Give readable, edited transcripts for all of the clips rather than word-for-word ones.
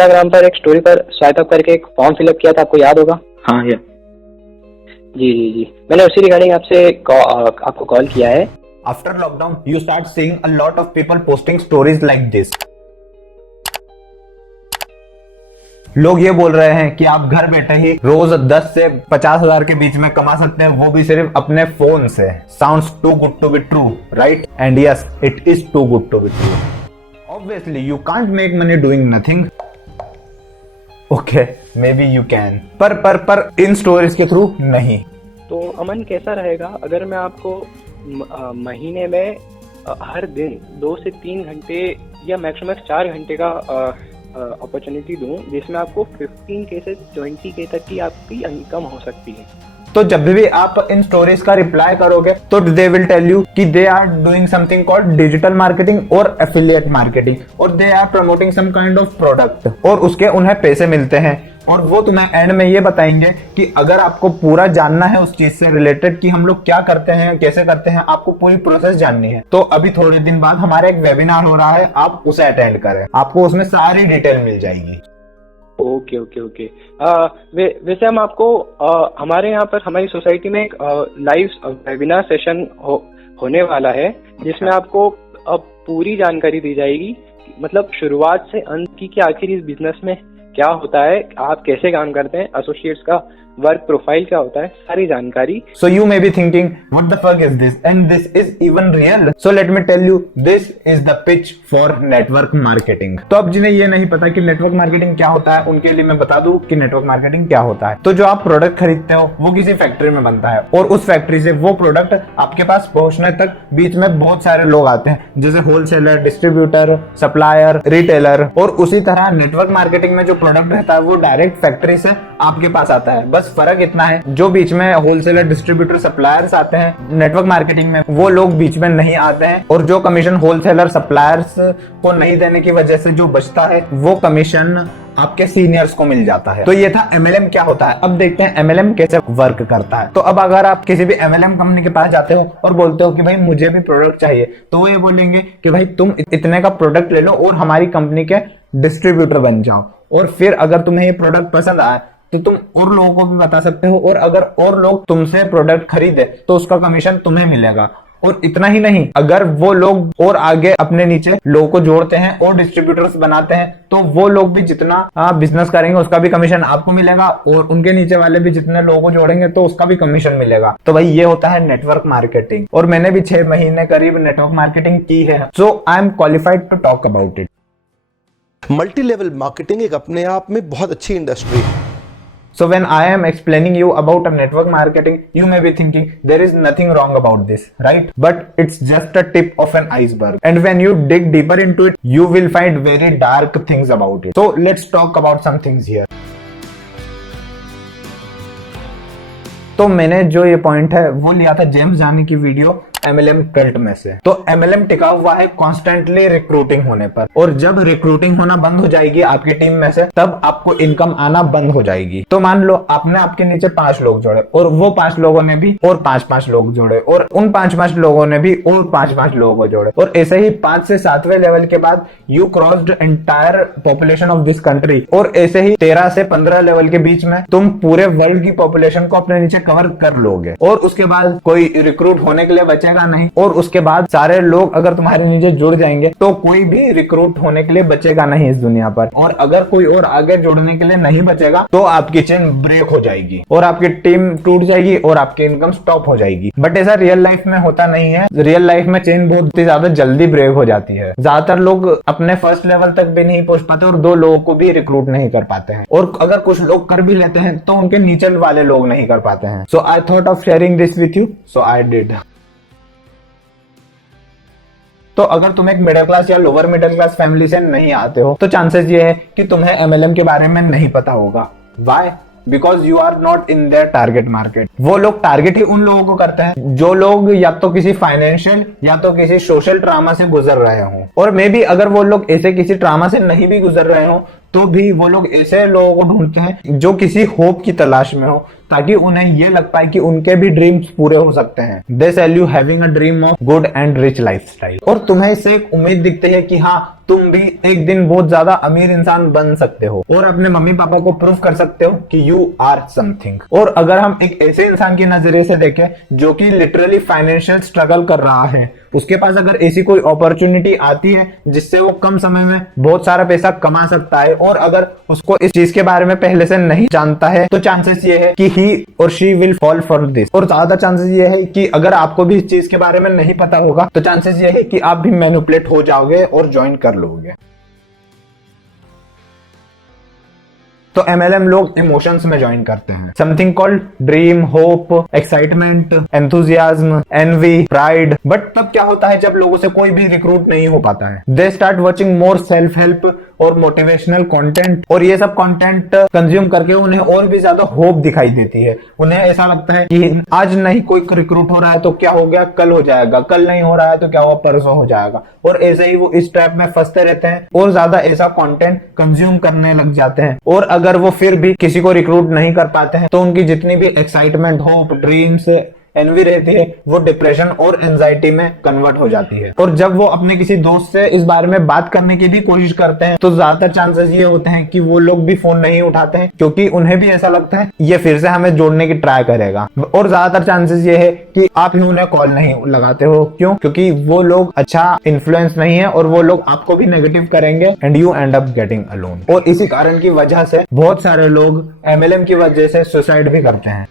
Instagram पर एक story पर स्वाइप अप करके एक फॉर्म फिलअप किया था, आपको याद होगा? हाँ या जी जी जी, मैंने उसी रिगार्डिंग आपको कॉल किया है। After lockdown you start seeing a lot of people posting stories like this. लोग ये बोल रहे हैं कि आप घर बैठे ही रोज 10 से 50 हजार के बीच में कमा सकते हैं, वो भी सिर्फ अपने फोन से। Sounds too good to be true, right? And yes, it is too good to be true. Obviously you can't make money doing nothing. Okay, maybe you can, पर इन स्टोरीज के थ्रू नहीं। तो अमन, कैसा रहेगा अगर मैं आपको महीने में हर दिन 2 से 3 घंटे या मैक्सिमम 4 घंटे का अपॉर्चुनिटी दूं, जिसमें आपको 15K से 20K तक की आपकी इनकम हो सकती है? तो जब भी आप इन स्टोरीज का रिप्लाई करोगे तो दे विल टेल यू कि they are doing something called digital marketing और एफिलिएट मार्केटिंग, और they are promoting some kind of product, और उसके उन्हें पैसे मिलते हैं। और वो तुम्हें एंड में ये बताएंगे कि अगर आपको पूरा जानना है उस चीज से रिलेटेड कि हम लोग क्या करते हैं, कैसे करते हैं, आपको पूरी प्रोसेस जाननी है, तो अभी थोड़े दिन बाद हमारा एक वेबिनार हो रहा है, आप उसे अटेंड करें, आपको उसमें सारी डिटेल मिल जाएगी। Okay okay okay. वैसे हम आपको हमारे यहाँ पर हमारी सोसाइटी में एक लाइव वेबिनार सेशन होने वाला है, जिसमें आपको पूरी जानकारी दी जाएगी, मतलब शुरुआत से अंत की कि आखिर इस बिजनेस में क्या होता है, आप कैसे काम करते हैं, एसोसिएट्स का वर्क प्रोफाइल क्या होता है, सारी जानकारी। So you may be thinking, what the fuck is this? And this is even real? So let me tell you, this is the pitch for network marketing. तो अब जिन्हें ये नहीं पता कि नेटवर्क मार्केटिंग क्या होता है, उनके लिए मैं बता दूं कि नेटवर्क मार्केटिंग क्या होता है। तो जो आप प्रोडक्ट खरीदते हो वो किसी फैक्ट्री में बनता है, और उस फैक्ट्री से वो प्रोडक्ट आपके पास पहुंचने तक बीच में बहुत सारे लोग आते हैं, जैसे होलसेलर, डिस्ट्रीब्यूटर, सप्लायर, रिटेलर। और उसी तरह नेटवर्क मार्केटिंग में जो प्रोडक्ट रहता है वो डायरेक्ट फैक्ट्री से आपके पास आता है। बस फर्क इतना है, जो बीच में होलसेलर, डिस्ट्रीब्यूटर, सप्लायर्स आते हैं नेटवर्क मार्केटिंग में, वो लोग बीच में नहीं आते हैं, और जो कमीशन होलसेलर, सप्लायर्स को नहीं देने की वजह से जो बचता है वो कमीशन आपके सीनियर्स को मिल जाता है। तो ये था MLM क्या होता है। अब देखते हैं MLM कैसे वर्क करता है। तो अब अगर आप किसी भी MLM कंपनी के पास जाते हो और बोलते हो कि भाई मुझे भी प्रोडक्ट चाहिए, तो वो ये बोलेंगे कि भाई तुम इतने का प्रोडक्ट ले लो और हमारी कंपनी के डिस्ट्रीब्यूटर बन जाओ, और फिर अगर तुम्हें ये प्रोडक्ट पसंद आए तो तुम और लोगों को भी बता सकते हो, और अगर और लोग तुमसे प्रोडक्ट खरीदे तो उसका कमीशन तुम्हें मिलेगा। और इतना ही नहीं, अगर वो लोग और आगे अपने नीचे लोगों को जोड़ते हैं और डिस्ट्रीब्यूटर्स बनाते हैं, तो वो लोग भी जितना बिजनेस करेंगे उसका भी कमीशन आपको मिलेगा, और उनके नीचे वाले भी जितने लोगों को जोड़ेंगे तो उसका भी कमीशन मिलेगा। तो भाई ये होता है नेटवर्क मार्केटिंग, और मैंने भी 6 महीने करीब नेटवर्क मार्केटिंग की है, so I am qualified to talk about it. Multi level marketing एक अपने आप में बहुत अच्छी इंडस्ट्री है। So when I am explaining you about a network marketing, you may be thinking there is nothing wrong about this, right? But it's just a tip of an iceberg. And when you dig deeper into it, you will find very dark things about it. So let's talk about some things here. तो मैंने जो ये point है वो लिया था James जानी की वीडियो MLM कल्ट में से। तो MLM टिका हुआ है कॉन्स्टेंटली रिक्रूटिंग होने पर, और जब रिक्रूटिंग होना बंद हो जाएगी आपकी टीम में से, तब आपको इनकम आना बंद हो जाएगी। तो मान लो आपने आपके नीचे 5 लोग जोड़े, और वो 5 लोगों ने भी और 5-5 लोग जोड़े, और उन 5-5 लोगों ने भी और 5-5 लोगों को जोड़े, और ऐसे ही 5 से 7वें लेवल के बाद you crossed entire population of this country, और ऐसे ही 13 से 15 लेवल के बीच में तुम पूरे वर्ल्ड की पॉपुलेशन को अपने नीचे कवर कर लोगे, और उसके बाद कोई रिक्रूट होने के लिए बचेगा नहीं, और उसके बाद सारे लोग अगर तुम्हारे नीचे जुड़ जाएंगे तो कोई भी रिक्रूट होने के लिए बचेगा नहीं इस दुनिया पर, और अगर कोई और आगे जुड़ने के लिए नहीं बचेगा तो आपकी चेन ब्रेक हो जाएगी और आपकी टीम टूट जाएगी और आपकी इनकम स्टॉप हो जाएगी। बट ऐसा रियल लाइफ में होता नहीं है। रियल लाइफ में चेन बहुत ही ज्यादा जल्दी ब्रेक हो जाती है। ज्यादातर लोग अपने फर्स्ट लेवल तक भी नहीं पहुंच पाते, और 2 लोगों को भी रिक्रूट नहीं कर पाते हैं, और अगर कुछ लोग कर भी लेते हैं तो उनके नीचे वाले लोग नहीं कर पाते हैं। So I thought of sharing this with you, so I did. तो अगर तुम एक मिडिल क्लास या लोअर मिडिल क्लास फैमिली से नहीं आते हो तो चांसेस ये है कि तुम्हें MLM के बारे में नहीं पता होगा। Why? Because you are not in their target market. वो लोग टारगेट ही उन लोगों को करते हैं जो लोग या तो किसी फाइनेंशियल या तो किसी सोशल ट्रामा से गुजर रहे हो, और मे बी अगर वो लोग ऐसे किसी ट्रामा से नहीं भी गुजर रहे हो तो भी वो लोग ऐसे लोगों को ढूंढते हैं जो किसी होप की तलाश में हो, ताकि उन्हें ये लग पाए कि उनके भी ड्रीम्स पूरे हो सकते हैं। They sell you having a dream of good and rich lifestyle, और तुम्हें इससे एक उम्मीद दिखती है कि हाँ तुम भी एक दिन बहुत ज्यादा अमीर इंसान बन सकते हो और अपने मम्मी पापा को प्रूव कर सकते हो कि यू आर समथिंग। और अगर हम एक ऐसे इंसान के नजरिए से देखें जो कि लिटरली फाइनेंशियल स्ट्रगल कर रहा है, उसके पास अगर ऐसी कोई अपॉर्चुनिटी आती है जिससे वो कम समय में बहुत सारा पैसा कमा सकता है, और अगर उसको इस चीज के बारे में पहले से नहीं जानता है, तो चांसेस ये है कि ही और she will fall for this. और ज्यादा चांसेस ये है कि अगर आपको भी इस चीज के बारे में नहीं पता होगा तो चांसेस ये है कि आप भी मैनिपुलेट हो जाओगे और ज्वाइन कर लोगे। तो MLM लोग इमोशंस में ज्वाइन करते हैं, something called dream, hope, excitement, enthusiasm, envy, pride. But तब क्या होता है जब लोगों से कोई भी रिक्रूट नहीं हो पाता है? They start watching more self help और मोटिवेशनल कंटेंट, और ये सब कंटेंट कंज्यूम करके उन्हें और भी ज्यादा होप दिखाई देती है। उन्हें ऐसा लगता है कि आज नहीं कोई रिक्रूट हो रहा है तो क्या हो गया, कल हो जाएगा, कल नहीं हो रहा है तो क्या हुआ, परसों हो जाएगा। और ऐसे ही वो इस ट्रैप में फंसते रहते हैं और ज्यादा ऐसा कंटेंट कंज्यूम करने लग जाते हैं। और अगर वो फिर भी किसी को रिक्रूट नहीं कर पाते हैं तो उनकी जितनी भी एक्साइटमेंट, होप, ड्रीम्स, एनवी रहती है वो डिप्रेशन और एंजाइटी में कन्वर्ट हो जाती है। और जब वो अपने किसी दोस्त से इस बारे में बात करने की भी कोशिश करते हैं तो ज्यादातर चांसेस ये होते हैं कि वो लोग भी फोन नहीं उठाते हैं, क्योंकि उन्हें भी ऐसा लगता है ये फिर से हमें जोड़ने की ट्राई करेगा। और ज्यादातर चांसेस ये है कि आप ही उन्हें कॉल नहीं लगाते हो। क्यों? क्योंकि वो लोग अच्छा इन्फ्लुएंस नहीं है और वो लोग आपको भी नेगेटिव करेंगे and you and up getting alone. और इसी कारण की वजह से बहुत सारे लोग MLM की वजह से सुसाइड भी करते हैं।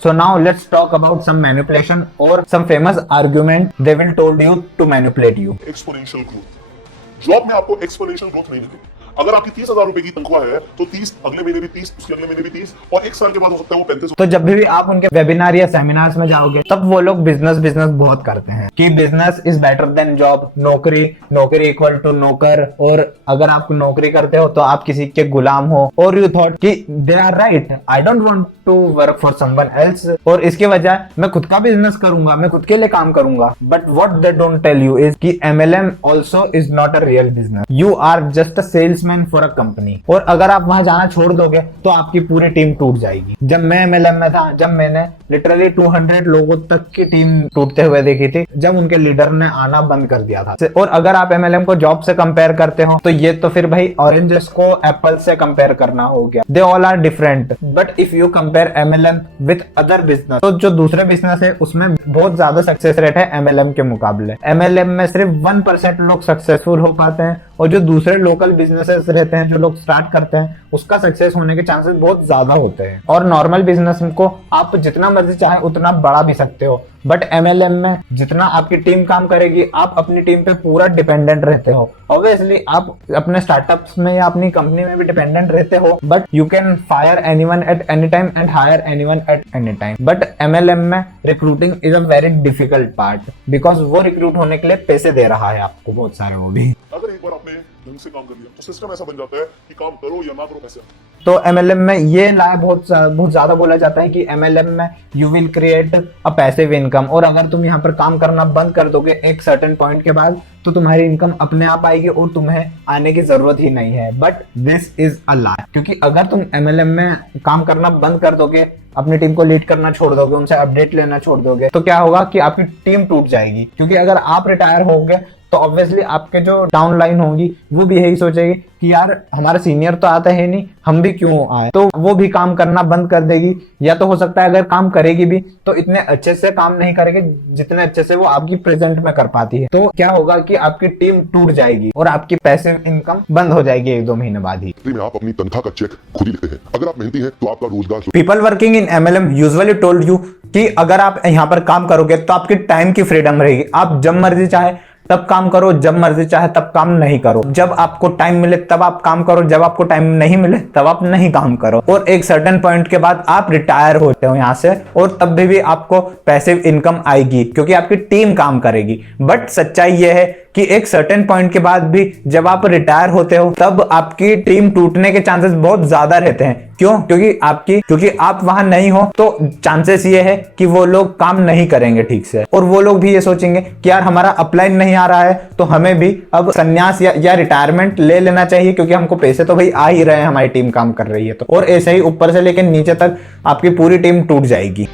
So now let's talk about some manipulation or some famous argument they will told you to manipulate you. Exponential growth. Job में आपको एक्सपोनेंशियल ग्रोथ नहीं मिलती। अगर आपकी 30,000 रुपए की तनख्वाह है तो 30 अगले महीने भी 30, उसके अगले महीने भी 30, और एक साल के बाद हो सकता है वो 35। तो जब भी आप उनके वेबिनार या सेमिनार्स में जाओगे तब वो लोग बिजनेस बहुत करते हैं कि business is better than job, नौकरी इक्वल टू नौकर, और अगर आप नौकरी करते हो तो आप किसी के गुलाम हो। और यू थॉट कि they are right, I don't want to work for someone else, और इसके वजह मैं खुद का बिजनेस करूंगा, मैं खुद के लिए काम करूंगा। But what they don't tell you is कि MLM also is not a real business, you are just a salesman for a company. और अगर आप वहां जाना छोड़ दोगे तो आपकी पूरी टीम टूट जाएगी। जब मैं MLM में था, जब मैंने लिटरली 200 लोगों तक की टीम टूटते हुए देखी थी, जब उनके लीडर ने आना बंद कर दिया था। और अगर आप MLM को जॉब से कंपेयर करते हो तो ये तो फिर भाई ऑरेंजेस को एप्पल से कंपेयर करना हो गया। They all are different, but if you compare MLM with other business, तो जो दूसरे बिजनेस है उसमें बहुत ज्यादा सक्सेस रेट है MLM के मुकाबले। MLM में सिर्फ 1% लोग सक्सेसफुल हो पाते हैं, और जो दूसरे लोकल बिजनेसेस रहते हैं जो लोग स्टार्ट करते हैं उसका सक्सेस होने के चांसेस बहुत ज्यादा होते हैं। और नॉर्मल बिजनेस को आप जितना मर्जी चाहे उतना बढ़ा भी सकते हो, बट MLM में जितना आपकी टीम काम करेगी आप अपनी टीम पे पूरा डिपेंडेंट रहते हो। ऑब्वियसली आप अपने स्टार्टअप्स में या अपनी कंपनी में भी डिपेंडेंट रहते हो, but you can fire anyone at any time and hire anyone at any time. But MLM में recruiting is a very difficult part, because वो रिक्रूट होने के लिए पैसे दे रहा है आपको बहुत सारे। वो भी अगर एक बार आपने ढंग से काम कर लिया तो सिस्टम ऐसा बन जाता है कि काम करो या ना करो पैसे। तो MLM में ये लाभ बहुत ज्यादा बोला जाता है कि MLM में you will create a passive income, और अगर तुम यहाँ पर काम करना बंद कर दोगे एक सर्टेन पॉइंट के बाद तो तुम्हारी इनकम अपने आप आएगी और तुम्हें आने की जरूरत ही नहीं है। बट दिस इज अ लाई, क्योंकि अगर तुम MLM में काम करना बंद कर दोगे, अपनी टीम को लीड करना छोड़ दोगे, उनसे अपडेट लेना छोड़ दोगे, तो क्या होगा कि आपकी टीम टूट जाएगी। क्योंकि अगर आप रिटायर होगे तो ऑब्वियसली आपके जो डाउन लाइन होंगी वो भी यही सोचेगी कि यार हमारा सीनियर तो आता है नहीं, हम भी क्यों आए, तो वो भी काम करना बंद कर देगी। या तो हो सकता है अगर काम करेगी भी तो इतने अच्छे से काम नहीं करेगी जितने अच्छे से वो आपकी प्रेजेंट में कर पाती है। तो क्या होगा कि आपकी टीम टूट जाएगी और आपकी पैसिव इनकम बंद हो जाएगी 1-2 महीने बाद ही। में आप अपनी तनख्वाह का चेक खुद ही लिखते हैं। अगर आप मेहनती हैं तो आपका रोजगार। People working in MLM usually told you कि अगर आप यहाँ पर काम करोगे तो आपकी टाइम की फ्रीडम रहेगी, आप जब मर्जी चाहे तब काम करो, जब मर्जी चाहे तब काम नहीं करो। जब आपको टाइम मिले तब आप काम करो, जब आपको टाइम नहीं मिले तब आप नहीं काम करो। और एक सर्टेन पॉइंट के बाद आप रिटायर होते हो यहाँ से, और तब भी आपको पैसिव इनकम आएगी क्योंकि आपकी टीम काम करेगी। बट सच्चाई यह है कि एक सर्टेन पॉइंट के बाद भी जब आप रिटायर होते हो तब आपकी टीम टूटने के चांसेस बहुत ज्यादा रहते हैं। क्यों? क्योंकि आप वहां नहीं हो तो चांसेस ये है कि वो लोग काम नहीं करेंगे ठीक से, और वो लोग भी ये सोचेंगे कि यार हमारा अपलाइन नहीं आ रहा है तो हमें भी अब संन्यास या रिटायरमेंट ले लेना चाहिए, क्योंकि हमको पैसे तो भाई आ ही रहे हैं, हमारी टीम काम कर रही है तो। और ऐसे ही ऊपर से लेकर नीचे तक आपकी पूरी टीम टूट जाएगी।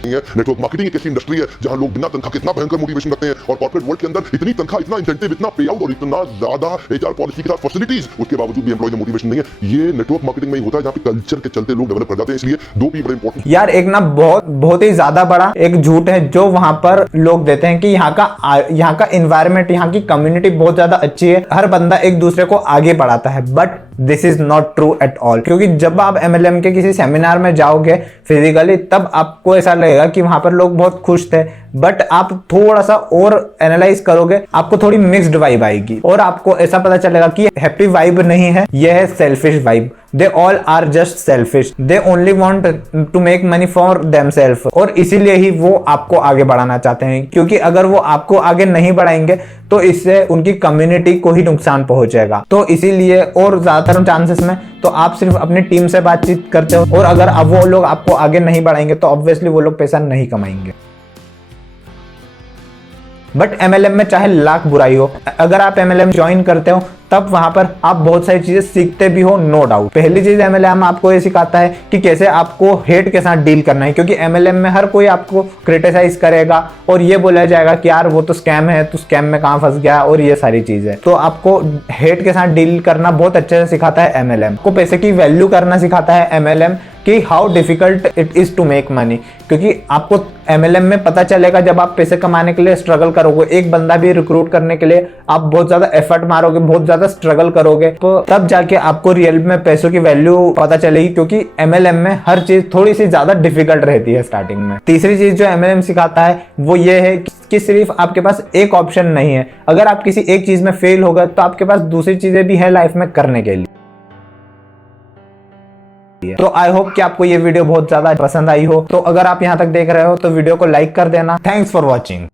नेटवर्क मार्केटिंग एक ऐसी इंडस्ट्री है जहां लोग बिना तनख्वाह के इतना भयंकर मोटिवेशन रखते हैं, और कॉर्पोरेट वर्ल्ड के अंदर इतनी तनख्वाह, इतना इंसेंटिव, इतना पे आउट और इतना ज्यादा एचआर पॉलिसी के साथ फैसिलिटीज, उसके बावजूद भी एम्प्लॉय में मोटिवेशन नहीं है। ये नेटवर्क मार्केटिंग में ही होता है, जहां पे कल्चर के चलते लोग डेवलप कर जाते हैं। इसलिए दो भी बड़े इंपॉर्टेंट यार एक ना बहुत ही ज्यादा बड़ा एक झूठ है जो वहां पर लोग देते हैं कि यहाँ का एनवायरनमेंट, यहाँ की कम्युनिटी बहुत ज्यादा अच्छी है, हर बंदा एक दूसरे को आगे बढ़ाता है, but this is not true at all. क्योंकि जब आप MLM के किसी सेमिनार में जाओगे फिजिकली, तब आपको ऐसा लगेगा कि वहां पर लोग बहुत खुश थे, बट आप थोड़ा सा और एनालाइज करोगे आपको थोड़ी मिक्स्ड वाइब आएगी, और आपको ऐसा पता चलेगा कि हैप्पी वाइब नहीं है, यह है selfish vibe. They all are just selfish, they only want to make money for themselves, और इसीलिए ही वो आपको आगे बढ़ाना चाहते हैं। क्योंकि अगर वो आपको आगे नहीं बढ़ाएंगे तो इससे उनकी कम्युनिटी को ही नुकसान पहुंचेगा। तो इसीलिए, और ज्यादातर चांसेस में तो आप सिर्फ अपनी टीम से बातचीत करते हो, और अगर अब वो लोग आपको आगे नहीं बढ़ाएंगे तो ऑब्वियसली वो लोग पैसा नहीं कमाएंगे। बट MLM में चाहे लाख बुराई हो, अगर आप MLM ज्वाइन करते हो तब वहां पर आप बहुत सारी चीजें सीखते भी हो, नो डाउट। पहली चीज MLM आपको ये सिखाता है कि कैसे आपको हेट के साथ डील करना है, क्योंकि MLM में हर कोई आपको क्रिटिसाइज करेगा और ये बोला जाएगा कि यार वो तो स्कैम है, तो स्कैम में कहां फंस गया, और ये सारी चीजें। तो आपको हेट के साथ डील करना बहुत अच्छे से सिखाता है MLM। को पैसे की वैल्यू करना सिखाता है MLM कि how difficult it is to make money, क्योंकि आपको MLM में पता चलेगा जब आप पैसे कमाने के लिए स्ट्रगल करोगे, एक बंदा भी रिक्रूट करने के लिए आप बहुत ज्यादा एफर्ट मारोगे, बहुत ज्यादा स्ट्रगल करोगे, तो तब जाके आपको रियल में पैसों की वैल्यू पता चलेगी। क्योंकि MLM में हर चीज थोड़ी सी ज्यादा डिफिकल्ट रहती है स्टार्टिंग में। तीसरी चीज जो MLM सिखाता है वो ये है कि सिर्फ आपके पास एक ऑप्शन नहीं है, अगर आप किसी एक चीज में फेल हो गए तो आपके पास दूसरी चीजें भी है लाइफ में करने के लिए। तो आई होप कि आपको ये वीडियो बहुत ज्यादा पसंद आई हो। तो अगर आप यहां तक देख रहे हो तो वीडियो को लाइक कर देना। Thanks for watching.